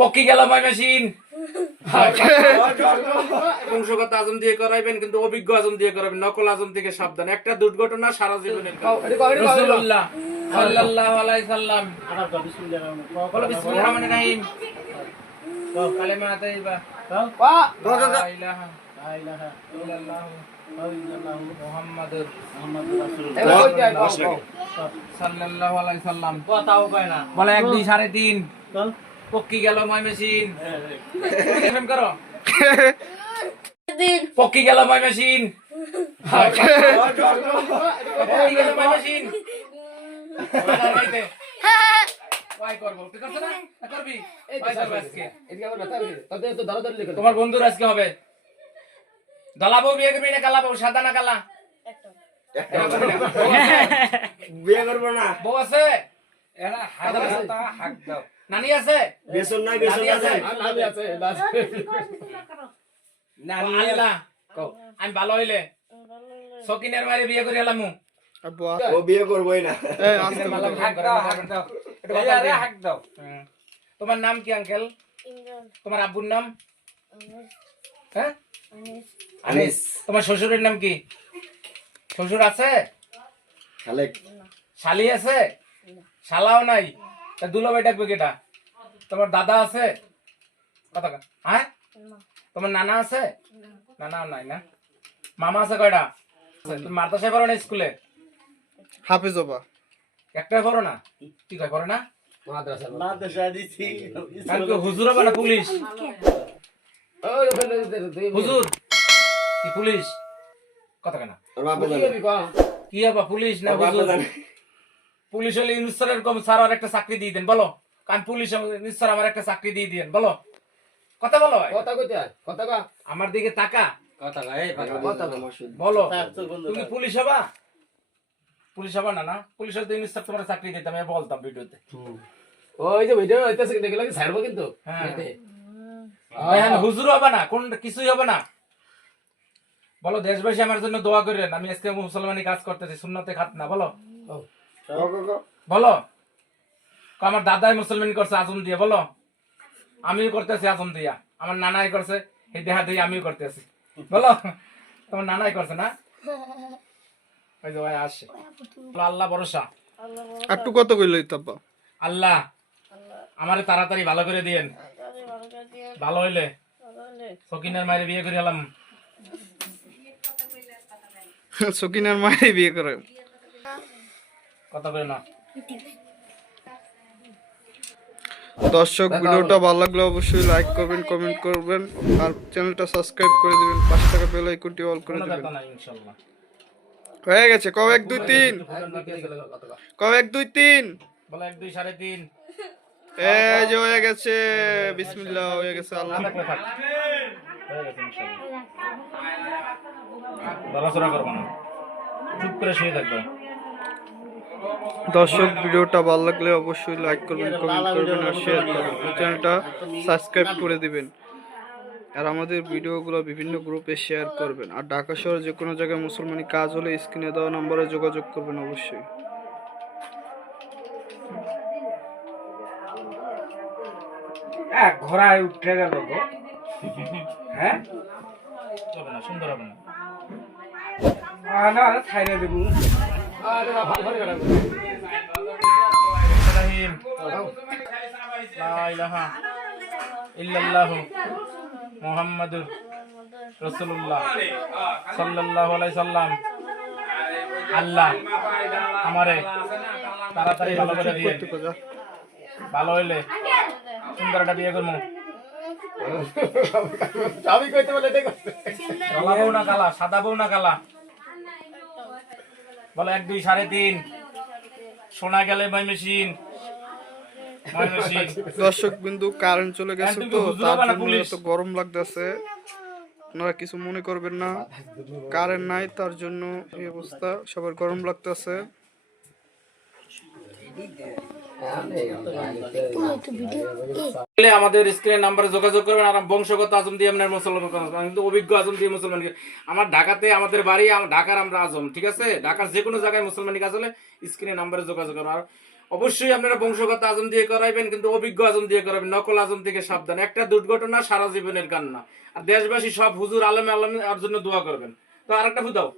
পক্কি গেল মেশিন। বংশগত আজম দিয়ে করাইবেন কিন্তু অভিজ্ঞ আজম দিয়ে করাবেন নকল আজম থেকে সাবধান। একটা দুর্ঘটনা সারা জীবনের সাল্লাল্লাহু আলাইহি সাল্লাম। বিসমিল্লাহির রহমানির রহিম। কালেমা তাইবা। লা ইলাহা ইল্লাল্লাহু সাল্লাল্লাহু আলাইহি সাল্লাম। কথাও কয় না। বলে এক দুই সাড়ে তিন। পক্কি গেল মাই মেশিন। এরকম করো। পক্কি গেল মাই মেশিন। পক্কি গেল আজকে। তোমার বন্ধুর আজকে হবে। দলাবো বিয়ে করবি না কালাবো সাদা না কালা? বিয়ে করব না। বউ আছে? এরা হাত দাও নানি আছে? বেসন নাই বেসন নানি আছে? না আল্লাহ। আমি ভালো হইলে। সকিনের মারে বিয়ে করে এলাম। ও বিয়ে করবোই না। হাক দাও হাক দাও। এরা হাক দাও। তোমার নাম কি আঙ্কেল? তোমার আব্বুর নাম? হ্যাঁ? আনিস। তোমার শ্বশুরের নাম কি? শ্বশুর আছে? শালি আছে? শালাও নাই। তা দুলাভাই ডাকবে কেটা? তোমার দাদা আছে? কথা হ্যাঁ? তোমার নানা আছে? নানাও নাই না? মামা আছে কয়টা? তুমি মাদ্রাসায় পড়ো না স্কুলে? হাফিজ বাবা। একটা পড়ো না? কি কয় পড়ো না? হুজুর হবে পুলিশ? হুজুর? কি পুলিশ? কথা কেনা কি হবে পুলিশ না হুজুর? পুলিশ হলে কম স্যার আর একটা চাকরি দিয়ে দেন। বলো কারণ পুলিশ ইনস্টার আমার একটা চাকরি দিয়ে দিয়েন বলো কথা বলো। কথা কইতে কথা কা আমার দিকে তাকা। কথা এই। বলো তুমি পুলিশ হবা? পুলিশ হবা না না। পুলিশ হলে তো ইনস্টার তোমার চাকরি দিতাম আমি বলতাম ভিডিওতে। ওই যে ভিডিও হইতাছে দেখলে কি ছাড়বো কিন্তু? হ্যাঁ। হ্যাঁ, হুজুর হবে না কোন কিছুই হবে না। বলো দেশবাসী আমার জন্য দোয়া করেন আমি আজকে মুসলমানি কাজ করতেছি সুন্নতে খাত না বলো। বলো। আমার দাদাই মুসলমান করছে আজম দিয়ে বলো। আমিও করতেছি আজম দিয়া। আমার নানাই করছে এই দেহা দিয়ে আমিও করতেছি। বলো। তোমার নানাই করছে না? ওই যে ভাই আসে। আল্লাহ ভরসা। একটু কত কইলো ইতাব্বা আল্লাহ আমারে তাড়াতাড়ি ভালো করে দিয়েন। ভালো হইলে সকিনের মায়ের বিয়ে করে এলাম। সকিনার মায়ের বিয়ে করে। কথা করে না। দর্শক ভিডিওটা ভালো লাগলে অবশ্যই লাইক করবেন কমেন্ট করবেন আর চ্যানেলটা সাবস্ক্রাইব করে দিবেন পাশে থাকা বেল আইকনটি অল করে দিবেন। হয়ে গেছে কবে এক দুই তিন? কবে এক দুই তিন? বলো এক দুই সাড়ে তিন। এই যে হয়ে গেছে বিসমিল্লাহ হয়ে গেছে আল্লাহ থাকলে হয়ে গেছে নড়াচড়া করব না। চুপ করে শুয়ে থাকবে। দর্শক ভিডিওটা ভালো লাগলে অবশ্যই লাইক করবেন কমেন্ট করবেন আর শেয়ার করবেন। চ্যানেলটা সাবস্ক্রাইব করে দিবেন। আর আমাদের ভিডিওগুলো বিভিন্ন গ্রুপে শেয়ার করবেন। আর ঢাকা শহরে যে কোনো জায়গায় মুসলমানি কাজ হলে স্ক্রিনে দেওয়া নম্বরে যোগাযোগ করবেন অবশ্যই। হ্যাঁ ঘোড়ায় উঠে গেল হ্যাঁ? না সুন্দর হবে না। না না ছাইরে দেবো। ইল্লাল্লাহু মুহাম্মাদুর রাসূলুল্লাহ সাল্লাল্লাহু আলাইহি সাল্লাম। আল্লাহ আমারে তাড়াতাড়ি ভালো করে দিয়ে। ভালো হইলে সুন্দর একটা বিয়ে করব কইতে বলে দেখো কালা বউ না কালা সাদা বউ না কালা। বলো এক দুই সাড়ে তিন। সোনা গেলে মেশিন। দর্শক বিন্দু কারেন্ট চলে গেছে তো তার জন্য এত গরম লাগতেছে। আপনারা কিছু মনে করবেন না। কারেন্ট নাই তার জন্য এই অবস্থা। সবার গরম লাগতেছে। আমাদের স্ক্রিনের নাম্বারে যোগাযোগ করবেন আর বংশগত আজম দিয়ে আপনার মুসলমান কিন্তু অভিজ্ঞ আজম দিয়ে আমার ঢাকাতে আমাদের বাড়ি ঢাকার আমরা আজম, ঠিক আছে? ঢাকার যে কোনো জায়গায় স্ক্রিনের নাম্বারে যোগাযোগ করবেন। আর অবশ্যই আপনারা বংশগত আজম দিয়ে করাইবেন, কিন্তু অভিজ্ঞ আজম দিয়ে করাবেন নকল আজম থেকে সাবধান। একটা দুর্ঘটনা সারা জীবনের কান্না। আর দেশবাসী সব হুজুর আলমে আলমের জন্য দোয়া করবেন। তো আরেকটা ফুদাও